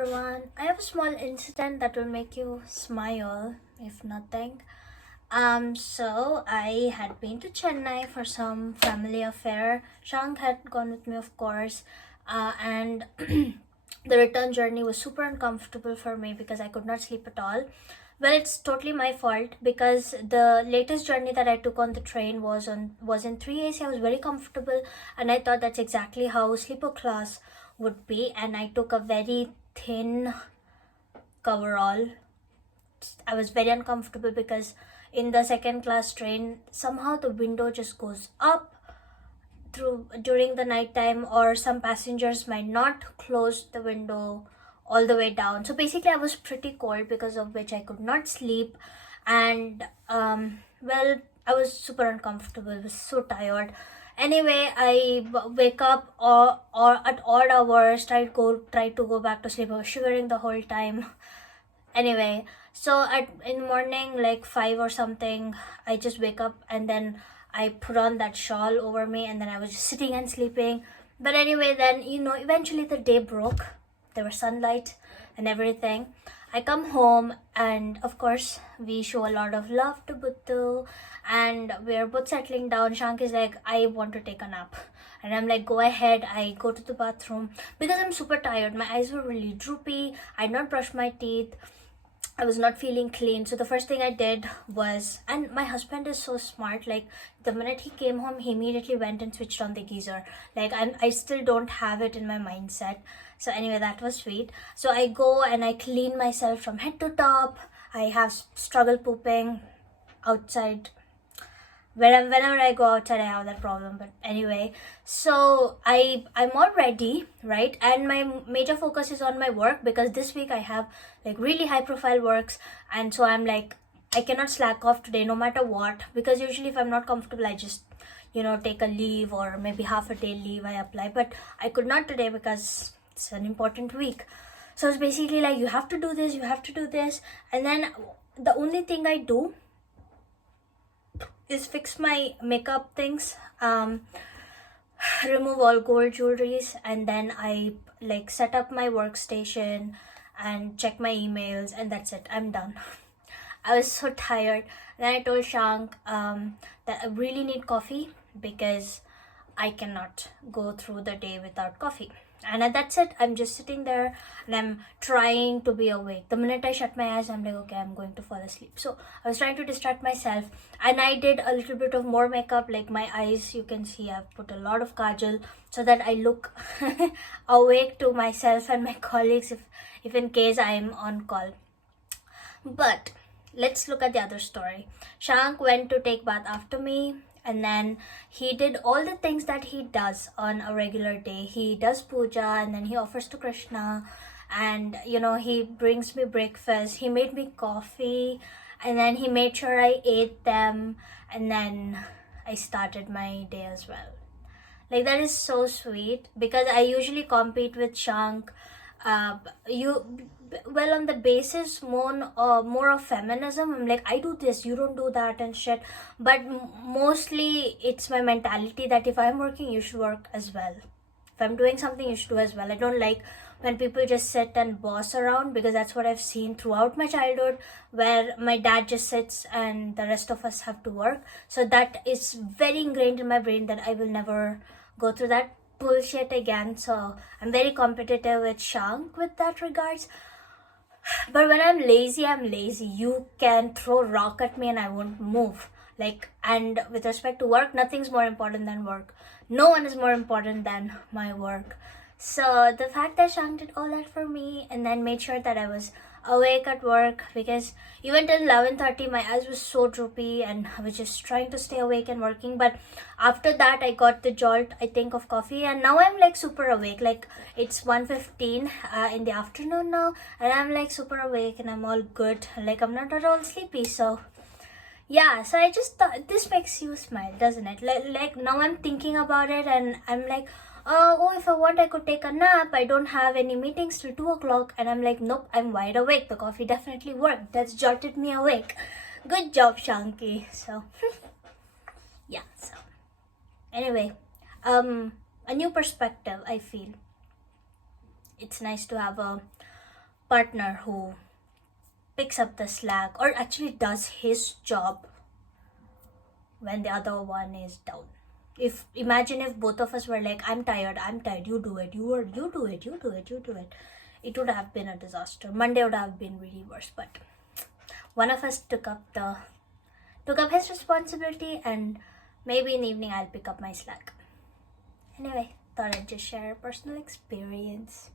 everyone. I have a small incident that will make you smile, if nothing. So I had been to Chennai for some family affair. Shank had gone with me, of course, and the return journey was super uncomfortable for me because I could not sleep at all. Well, it's totally my fault because the latest journey that I took on the train was in 3 AC. I was very comfortable, and I thought that's exactly how sleeper class would be. And I took a very thin coverall. I was very uncomfortable because in the second class train, somehow the window just goes up through during the night time, or some passengers might not close the window all the way down. So basically I was pretty cold, because of which I could not sleep. And well, I was super uncomfortable. I was so tired. Anyway, I wake up or at odd hours, try to go back to sleep. I was shivering the whole time. Anyway, so in the morning, like 5 or something, I just wake up and then I put on that shawl over me, and then I was just sitting and sleeping. But anyway, then eventually the day broke. There was sunlight and everything. I come home, and of course we show a lot of love to Buttu, and we're both settling down. Shank is like, I want to take a nap. And I'm like, go ahead. I go to the bathroom because I'm super tired. My eyes were really droopy. I had not brushed my teeth. I was not feeling clean. So the first thing I did was, and my husband is so smart, like the minute he came home, he immediately went and switched on the geyser. Like I still don't have it in my mindset. So anyway, that was sweet. So I go and I clean myself from head to top. I have struggle pooping outside. Whenever I go outside, I have that problem. But anyway, so I'm all ready, right? And my major focus is on my work, because this week I have like really high profile works, and so I'm like, I cannot slack off today no matter what, because usually if I'm not comfortable, I just take a leave, or maybe half a day leave I apply. But I could not today because it's an important week. So it's basically like, you have to do this, you have to do this. And then the only thing I do is fix my makeup things, remove all gold jewelries, and then I like set up my workstation and check my emails, and that's it. I'm done. I was so tired. Then I told Shank that I really need coffee, because I cannot go through the day without coffee. And that's it. I'm just sitting there and I'm trying to be awake. The minute I shut my eyes, I'm like, okay, I'm going to fall asleep. So I was trying to distract myself, and I did a little bit of more makeup. Like my eyes, you can see I've put a lot of kajal so that I look awake to myself and my colleagues, if in case I'm on call. But let's look at the other story. Shank went to take bath after me, and then he did all the things that he does on a regular day. He does puja, and then he offers to Krishna, and he brings me breakfast. He made me coffee, and then he made sure I ate them, and then I started my day as well. Like, that is so sweet, because I usually compete with Shank. You well, on the basis more of feminism. I'm like, I do this, you don't do that and shit. But mostly it's my mentality that if I'm working, you should work as well. If I'm doing something, you should do as well. I don't like when people just sit and boss around, because that's what I've seen throughout my childhood, where my dad just sits and the rest of us have to work. So that is very ingrained in my brain that I will never go through that bullshit again. So I'm very competitive with Shank with that regards. But when I'm lazy, I'm lazy. You can throw rock at me and I won't move. Like, and with respect to work, nothing's more important than work. No one is more important than my work. So the fact that Shank did all that for me, and then made sure that I was awake at work, because even till 11:30 my eyes were so droopy and I was just trying to stay awake and working. But after that I got the jolt, I think, of coffee, and now I'm like super awake. Like, it's 1:15 in the afternoon now, and I'm like super awake and I'm all good. Like, I'm not at all sleepy. So yeah, so I just thought this makes you smile, doesn't it? Like now I'm thinking about it, and I'm like, oh, if I want, I could take a nap. I don't have any meetings till 2 o'clock, and I'm like, nope, I'm wide awake. The coffee definitely worked. That's jolted me awake. Good job, Shanky. So yeah. So anyway, a new perspective. I feel it's nice to have a partner who picks up the slack or actually does his job when the other one is down. If imagine if both of us were like, I'm tired, you do it, you do it, you do it. It would have been a disaster. Monday would have been really worse, but one of us took up his responsibility, and maybe in the evening I'll pick up my slack. Anyway, thought I'd just share a personal experience.